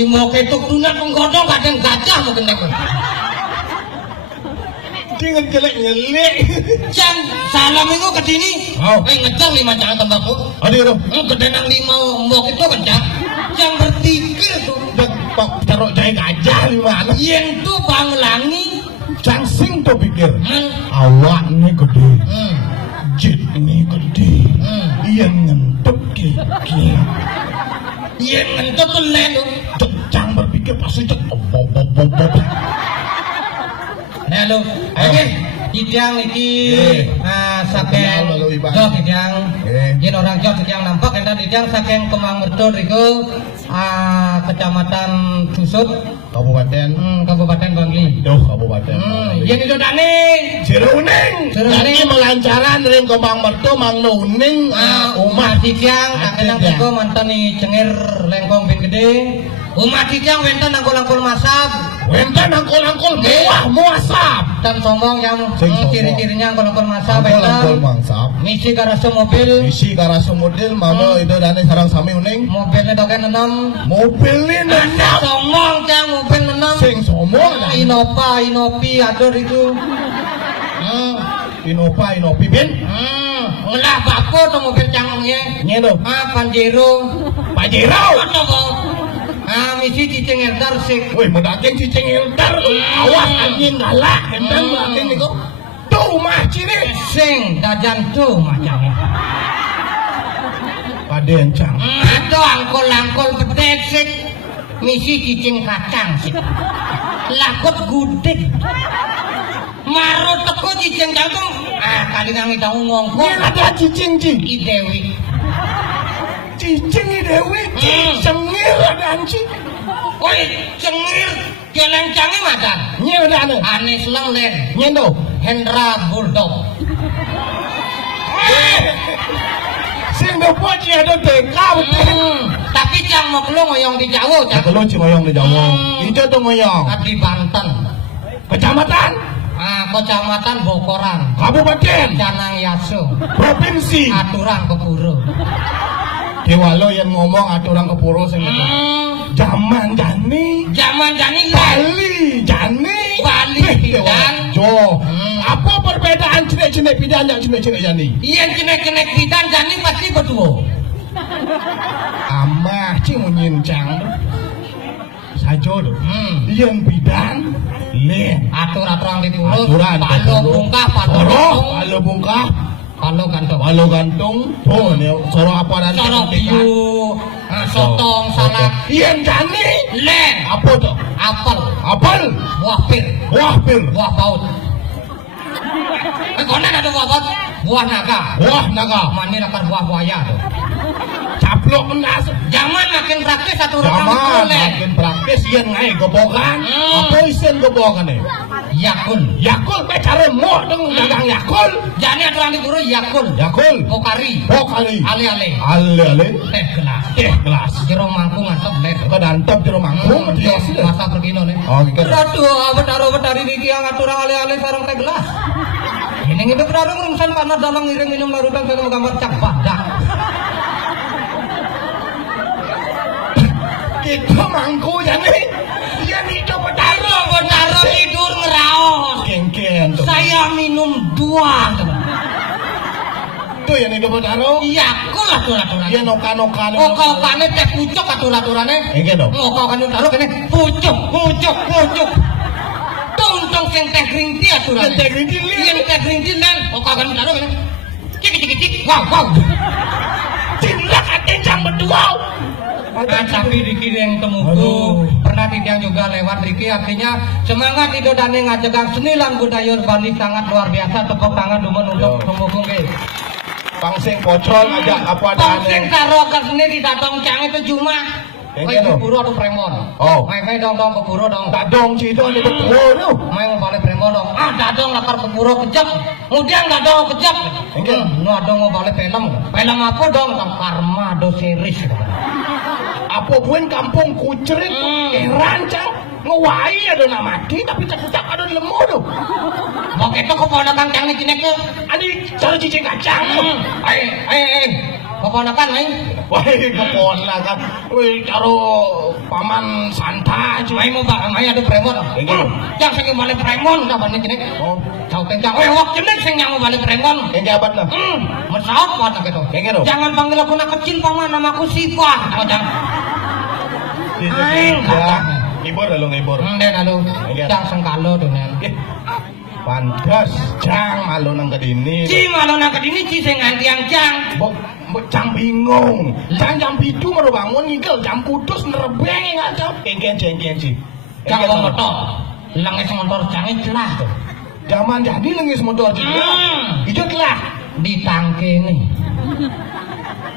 Iya mau ketuk tunat penggodong kadang gajah mungkin nek. Dengan gelek-gelek. Jam salam itu ke sini. Oh. Ngejang 5 jangan tembakau. Aduh. Kedenang 5 mbok itu kan jam berpikir tuh. Kok taruh jahe gajah di mana? Yen tuh banglangi. Cangsing tuh pikir. Awak ini gede. Jit ini gede. Yang ngentep gigi. Yen ngentep tuh leno. Cang berpikir pasti cek. Nah lu, oke, Kijang iki saking Jog Kijang, yen orang Jog Kijang nampak enten Kijang saking Kemang Merdo riku Kecamatan Susut, Kabupaten Bangli. Kabupaten. Yen itu dane Jeruning. Jadi melancaran ring Kemang Merdo Mang Nuning Umat Kijang kadang riku mantan ni cengir lengkong bin gede. Umat Kijang wenten angkul-angkul masab. Wenten angkul-angkul mewah muasab Dan sombong yang ciri-cirinya angkul-angkul masab angkul-angkul mangsab. Misi karaso mobil. Misi karaso model mama itu dane sarang sami uning. Mobilnya token 6. Mobilnya 6. Sombong yang mobil 6. Sing sombong. Innova, Inopi atur itu. Inopi bin. Ngelah bako tuh mobil cangongnya. Nyedo. Pajero. Pajero. Misi cicing eltar sik. Woi, mendaging cicing eltar. Awas anjing galak. Enten mendaging niku. Tuh mah ciri. Sing dajan tuh macamnya. Paden cang. Itu angkol-angkol bedek sik. Misi cicing kacang sik. Lakut gudeg. Marut teko cicing kacang. Kali nang kita ngongkong. Ini ada cicing cing. Idewi. Cicing Dewi, cengir ada anjing. Woi, cengir, gelengcangi madan. Nye ada ane. Anis Lenglen, Nyendo. Hendra Bulldog. Sing depo ci ada deka betul. Tapi jang mau lu ngoyong di Jawa, Ya kalau ci ngoyong di Jawa. Itu tuh ngoyong. Di Banten. Kecamatan. Kecamatan Bokoran. Kabupaten. Canang Yaso. Provinsi. Aturan Kepuro. Dewalo yang ngomong aturan kepuro sing itu. Zaman jani Bali pidan. Jo. Apa perbedaan cinek-cinek pidan dan cinek-cinek jani? Iya cinek-cinek pidan jani pasti berdua. Amah cing nyincang. Sajo tuh. Yang pidan le Aturan di pulau. Aturan. Palo bungkah. Palo gantung. Oh, ne soro apa nanti? Soro biu, sotong, salad. Yen jani. Len. Apa tuh? Apel. Buah pir. Buah paut. Konon ada buah paut. Buah naga. Mani nakar buah buaya tuh. Caplok menas. Jangan makin praktis satu Zaman makin praktis yen ngai gobokan. Apa isen gobokan nih? Yakul becare mo dong dagang Yakul. Jani aturan di buru Yakul. Pokari. Ale. Teh gelas. Jero mangkung antep led. Kadantep jero mangkung. Masa pergino nih. Oh, gitu. Aduh, betaro-betari iki yang aturan ale-ale sareng teh gelas. Ini itu betaro urusan panas dalam ngiring minum larutan saya gambar cak badak. Kita mangku jani. Dia itu betaro tidur ngeraos. Kengken tuh. Saya minum 2. Tuh yang itu betaro. Yakul aturan. Dia noka-noka. Okokane teh pucuk aturan-aturane. Engke dong. Okokane taruh kene pucuk. Tuntung sing teh green tea aturan. Teh green tea. Yen teh green tea lan okokane taruh kene. Cik. Wow. Tindak atenjang berdua. Tapi Riki yang temuku pernah Tidang juga lewat Riki, artinya semangat itu dan ngajagang seni lan budaya Bali sangat luar biasa. Tepuk tangan dumun untuk tumbuhung ke pangsing pocol ngajak apa ada pangsing karo ke seni di datang cang itu cuma keburu atau premon. Main dong keburu dong. Dadong cido ini betul tuh. Main balik premon dong. Dadong lakar keburu kejap. Kemudian dadong kejap. Dadong mau balik film apa dong? Karma do series. Apa pun kampung kucrit rancang ngewai ada nama mati tapi tak ada lemu tuh. Mau itu keponakan cang ini cinek tuh. Adik cara cicing kacang. keponakan main. Wah, keponakan. Wih, karo paman Santa aja. Main mau main ada premon. Yang sing balik premon kapan iki nek. Oh, jauh tengah. Wok jeneng sing nyang balik premon. Jabat lah. Mesap apa gitu. Jangan panggil aku anak kecil paman, namaku Sipa. Oh, jangan. Ngibur lalu ngibur. Den lalu. Jang sengkalo donen. Pantas jang malu nang kedini. Ci malu nang kedini ci sing ngantiang jang. Mbok jang bingung. Jang pitu baru bangun ngikel jam putus nerbeng ngaco. Kengken ci. Jang motor. Lengis motor jange celah tuh. Zaman jadi lengis motor celah. Ijo celah di tangkene.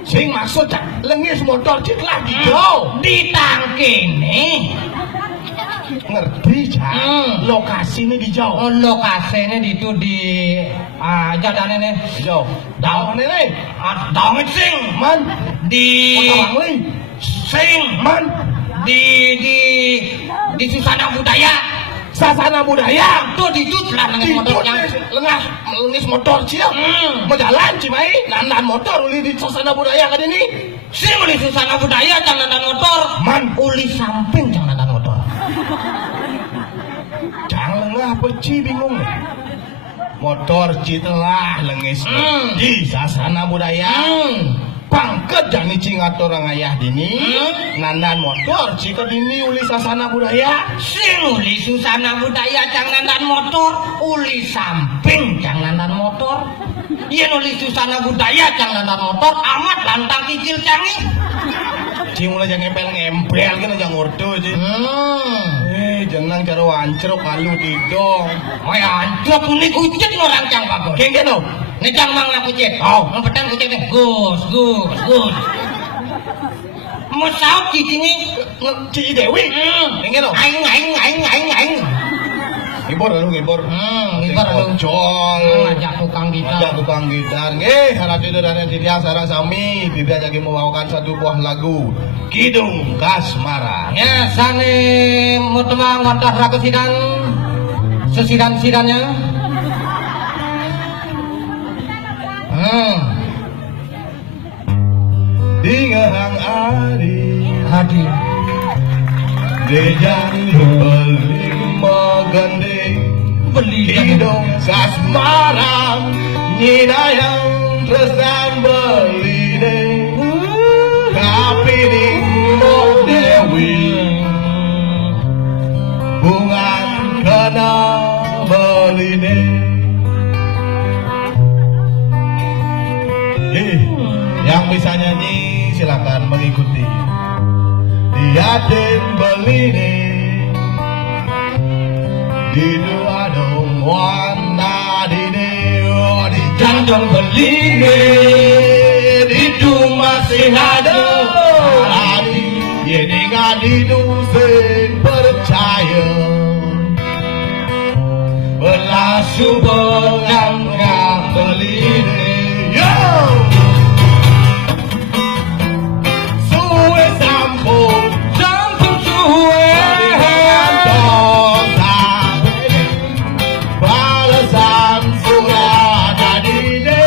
Sing maksud lengis motor celah ijo di tangkene. Ngerti Jang? Lokasi ini di jauh. Oh, lokasi ini itu di jalan ini jauh. Daun ini, daun sing man di Bangli sing man di Susana Budaya. Sasana Budaya. Tuh di jut lah lengis motornya. Lengis motor cia. Mau jalan cimai, nandan motor uli di Sasana Budaya kan ini. Sing uli Susana Budaya jangan nandan motor. Man uli samping jangan nandan motor. Jangan lah peci bingung. Motor citelah lengis di Sasana Budaya. Pangket jani cingat orang ayah dini. Nandan motor cika dini uli Sasana Budaya. Sing uli Susana Budaya jangan nandan motor. Uli samping jangan nandan motor. Yen uli Susana Budaya jangan nandan motor. Amat lantang kicil canggih. Cing mulai jangan ngempel kan jangan urdu aja. Jangan cara wancruk kalu didong. Oh ya anjlok ini kucet orang cang bagus. Kengken no. Ini cang mang lah kucet. Oh. Ngepedang kucet deh. Gus. Mau saut cicingi. Cici Dewi. Kengken no. Aing. Ngibur lalu ngibur. Ngibur lalu. Jol. Ngajak tukang gitar. Harap itu dan dia sarang sami. Tidak lagi membawakan satu buah lagu. Kidung Kasmara. Ya, sane mutemang wantah raga sidan. Sesidan-sidannya. Dingahang Adi. Dejang beli magandeng. Kidung Kasmara. Nyinayang tresang beli deh. Kapiring mo Dewi bungan kena beline. Yang bisa nyanyi silakan mengikuti. Diaden beline di dua dong wana dine di janjong beline itu masih ada hati ini ngadidu sing percaya belasu bengang beline yo suwe sampun suwe balasan surat adine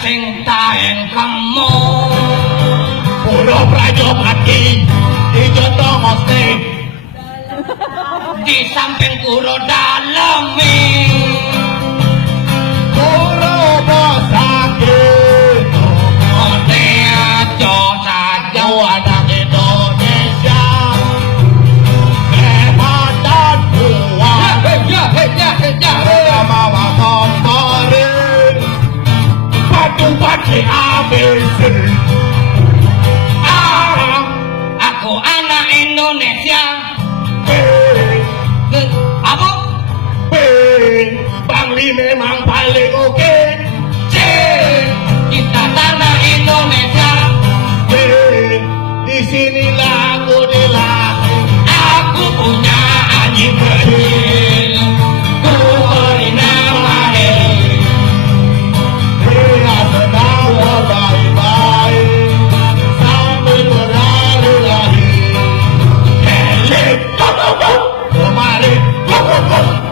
sing taeng kemo puro prajopati di joto ngoste di samping kuro dalemi kuro bosake ngote aja saja anak Indonesia Indonesia. Apa? Bangli memang paling oke. C. Kita tanah Indonesia. D. Di sinilah aku dilatih. Aku punya anjing kecil. Ku beri nama Heli. Dia sedang berbaik-baik sambil berlari-lari. Heli. Kemari,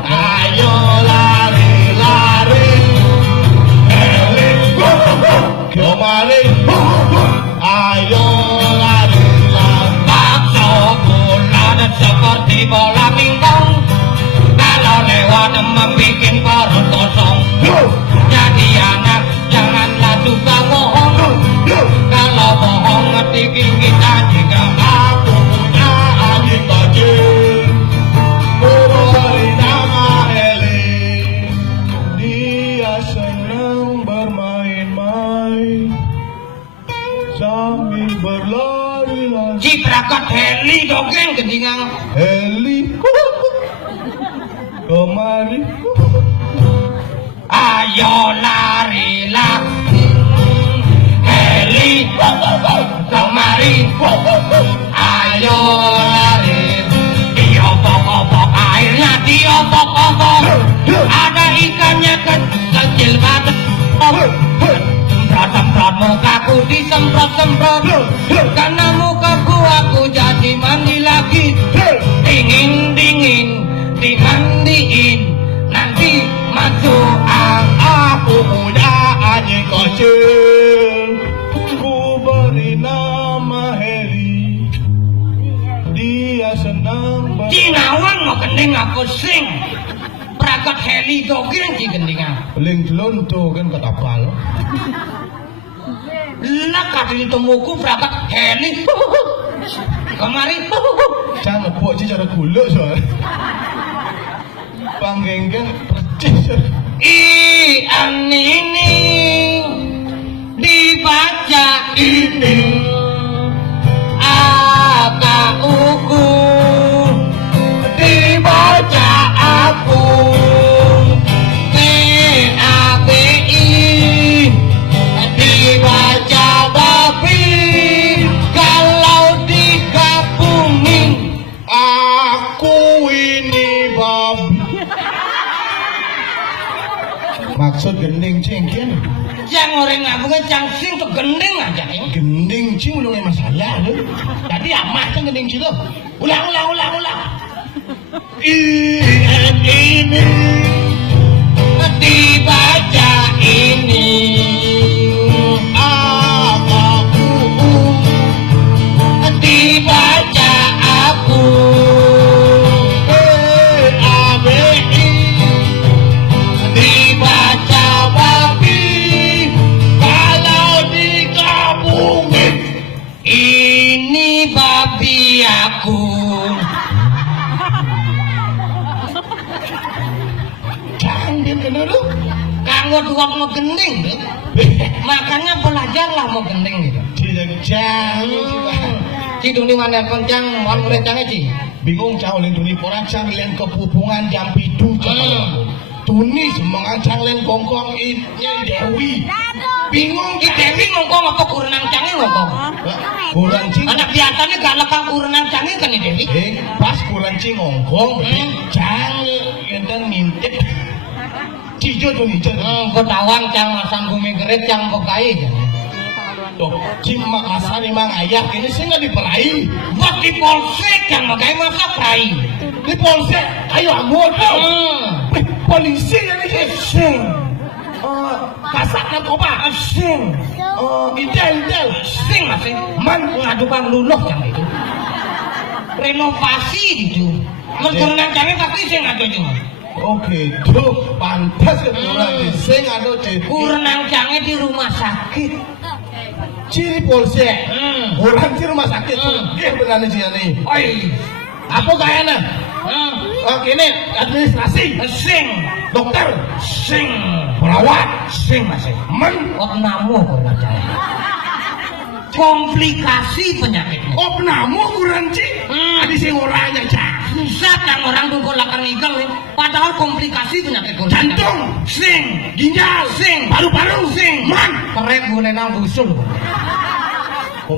ayo lari-lari. Heli, kemari, ayo lari-lari. Bakso bulan seperti bola pingpong. Kalau lewat membikin perut kosong. Jadi anak janganlah suka bohong. Kalau bohong digigit anjing. Aku punya anjing kecil, ku beri nama Heli. Dia senang bermain-main sambil berlari-lari. Ciprakat Heli dongeng gendingan. Heli, kemari, Ayo lari-lari. Heli kemari. Ayo lari. Diopok-opok airnya diopok-opok. Ada ikannya kecil banget. Semprot-semprot mukaku disemprot-semprot. Karena mukaku aku jadi mandi lagi. Dingin-dingin dimandiin. Nanti masuk aku punya anjing kecil, ku beri nama Heli. Dia senang Cinawan mau gending apa sing? Prakat Heli dongeng di gendingan. Ling teluntu kan kata pal. Lah kadang temuku prakat Heli. Kemari. Jangan buat cara guluk soal. Panggenggen percis. Ini dibaca ini AKUku dibaca aku PABI dibaca babi kalau digabungin Aku ini babi. Maksud gending cengken. yang orang ngabungin cangsing tuh gending aja nih. Gending cing ulangnya masalah tuh. Tadi amat kan gending situ. Ulang. Ini Dibaca ini aku dibaca aku PABI dibaca babi kalau digabungin. ini babi aku. Canggih kena lu. Kanggo tuang mau gending tuh. Makanya belajarlah mau gending gitu. Tidak canggih. Ci duni mana pencang mau murid canggih ci. Bingung cah oleh duni poracang len kepupungan jam pidu Tuni semangat len kongkong ini Dewi. Bingung ki Dewi ngongkong apa kurenang canggih ngongkong. Kurang cing. Anak biasanya gak lekang kurenang canggih kan nih Dewi. Pas kurang cing ngongkong. Canggih kita ngintip. Cijo tuh nih cijo. Betawang cang masang bumi gerit cang pokai. Tuh cing mak asari mang ayah ini sih nggak diperai. Buat di polsek yang makai masa perai. Di polsek ayo amut. Polisi yang ini sing. Kasak narkoba sing. Idel Sing masih man ngadukan luluh cang itu. Renovasi gitu. Menurunkan cangnya pasti sing ngadu juga. Oke, tuh pantas keturunan di sing ada di Kurenang cangnya di rumah sakit. ciri polsek. Orang di rumah sakit. Dia benar nih nih. Oi, Apa kayaknya? Oke ini administrasi. sing Dokter. sing Perawat. sing masih. Opnamo kurenang cangnya. Komplikasi penyakitnya. Opnamo kurang cing. sing ora aja cah. Susah kan orang tuh kolakar ngigel, padahal komplikasi penyakit kulit. Jantung, sing, ginjal, sing, paru-paru, sing, man. Kerep gue nang usul.